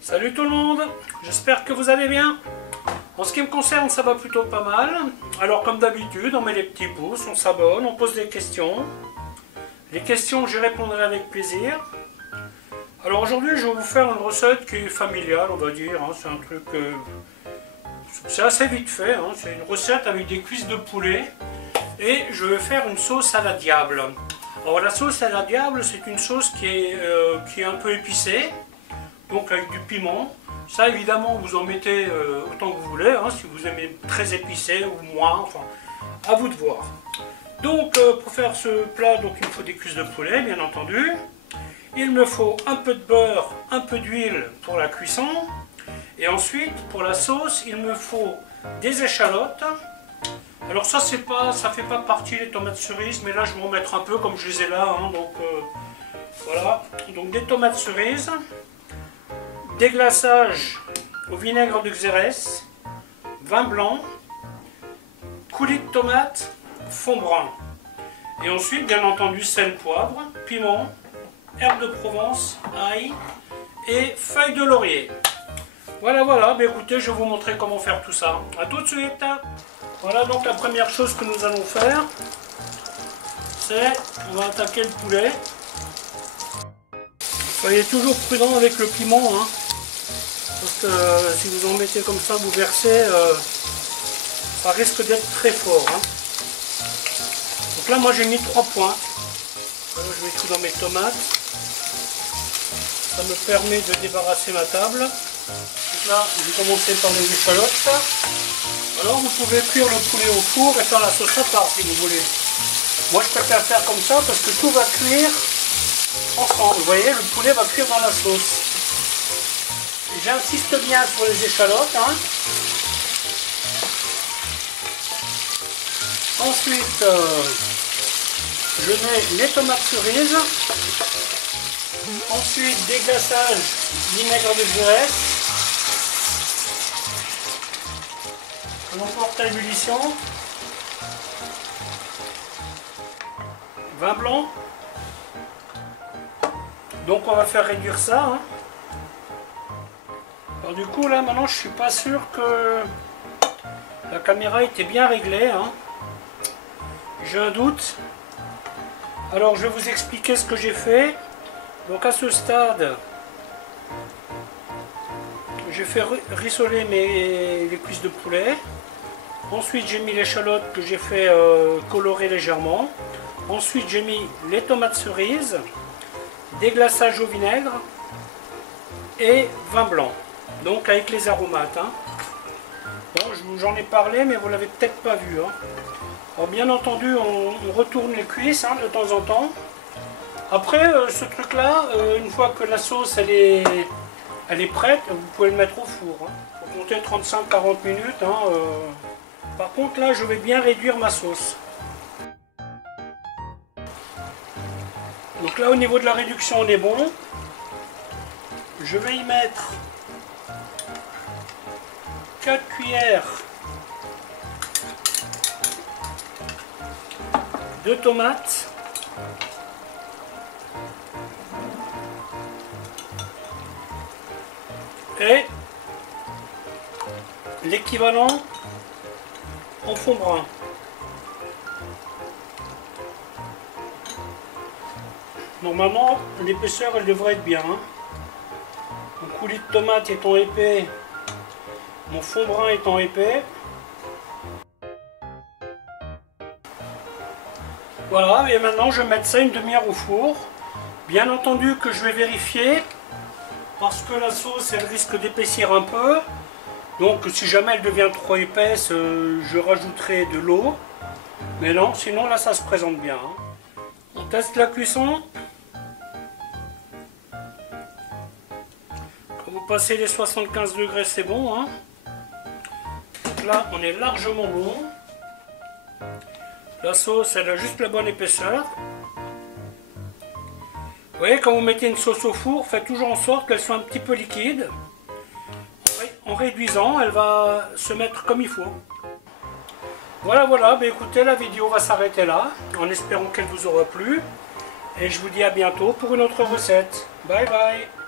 Salut tout le monde, j'espère que vous allez bien. En ce qui me concerne, ça va plutôt pas mal. Alors comme d'habitude, on met les petits pouces, on s'abonne, on pose des questions. Les questions, j'y répondrai avec plaisir. Alors aujourd'hui, je vais vous faire une recette qui est familiale, on va dire. C'est un truc... c'est assez vite fait, c'est une recette avec des cuisses de poulet. Et je vais faire une sauce à la diable. Alors la sauce à la diable, c'est une sauce qui est un peu épicée. Donc avec du piment. Ça évidemment vous en mettez autant que vous voulez, si vous aimez très épicé ou moins, enfin à vous de voir. Donc pour faire ce plat, donc, il me faut des cuisses de poulet bien entendu. Il me faut un peu de beurre, un peu d'huile pour la cuisson. Et ensuite pour la sauce, il me faut des échalotes. Alors ça fait pas partie des tomates cerises, mais là je vais en mettre un peu comme je les ai là, donc voilà. Donc des tomates cerises. Déglaçage au vinaigre de Xérès, vin blanc, coulis de tomate, fond brun. Et ensuite, bien entendu, sel, poivre, piment, herbe de Provence, ail et feuilles de laurier. Voilà, écoutez, je vais vous montrer comment faire tout ça. A tout de suite. Voilà donc la première chose que nous allons faire, c'est on va attaquer le poulet. Soyez toujours prudent avec le piment, parce que si vous en mettez comme ça, vous versez, ça risque d'être très fort. Donc là, moi j'ai mis 3 points. Voilà, je mets tout dans mes tomates. Ça me permet de débarrasser ma table. Donc là, je vais commencer par les échalotes. Alors vous pouvez cuire le poulet au four et faire la sauce à part si vous voulez. Moi je préfère faire comme ça parce que tout va cuire ensemble. Vous voyez, le poulet va cuire dans la sauce. J'insiste bien sur les échalotes. Ensuite, je mets les tomates cerises. Ensuite, déglaçage vinaigre de Xérès. On porte à ébullition. Vin blanc. Donc on va faire réduire ça. Alors du coup là maintenant je suis pas sûr que la caméra était bien réglée. J'ai un doute. Alors je vais vous expliquer ce que j'ai fait. Donc à ce stade, j'ai fait rissoler les cuisses de poulet. Ensuite j'ai mis l'échalote que j'ai fait colorer légèrement. Ensuite j'ai mis les tomates cerises, déglaçage au vinaigre et vin blanc. Donc avec les aromates. Bon, j'en ai parlé mais vous l'avez peut-être pas vu. Alors bien entendu on retourne les cuisses de temps en temps. Après ce truc là, une fois que la sauce elle est prête, vous pouvez le mettre au four. Il faut compter 35-40 minutes. Par contre là je vais bien réduire ma sauce. Donc là au niveau de la réduction on est bon. Je vais y mettre 4 cuillères de tomates. Et l'équivalent en fond brun. Normalement l'épaisseur elle devrait être bien. Mon coulis de tomate étant épais, mon fond brun étant épais. Voilà, et maintenant je vais mettre ça une demi-heure au four. Bien entendu que je vais vérifier, parce que la sauce elle risque d'épaissir un peu. Donc si jamais elle devient trop épaisse, je rajouterai de l'eau. Mais non, sinon là ça se présente bien. On teste la cuisson. Quand vous passez les 75 degrés, c'est bon. Donc là, on est largement bon. La sauce, elle a juste la bonne épaisseur. Vous voyez, quand vous mettez une sauce au four, faites toujours en sorte qu'elle soit un petit peu liquide. En réduisant, elle va se mettre comme il faut. Voilà, écoutez, la vidéo va s'arrêter là, en espérant qu'elle vous aura plu. Et je vous dis à bientôt pour une autre recette. Bye bye.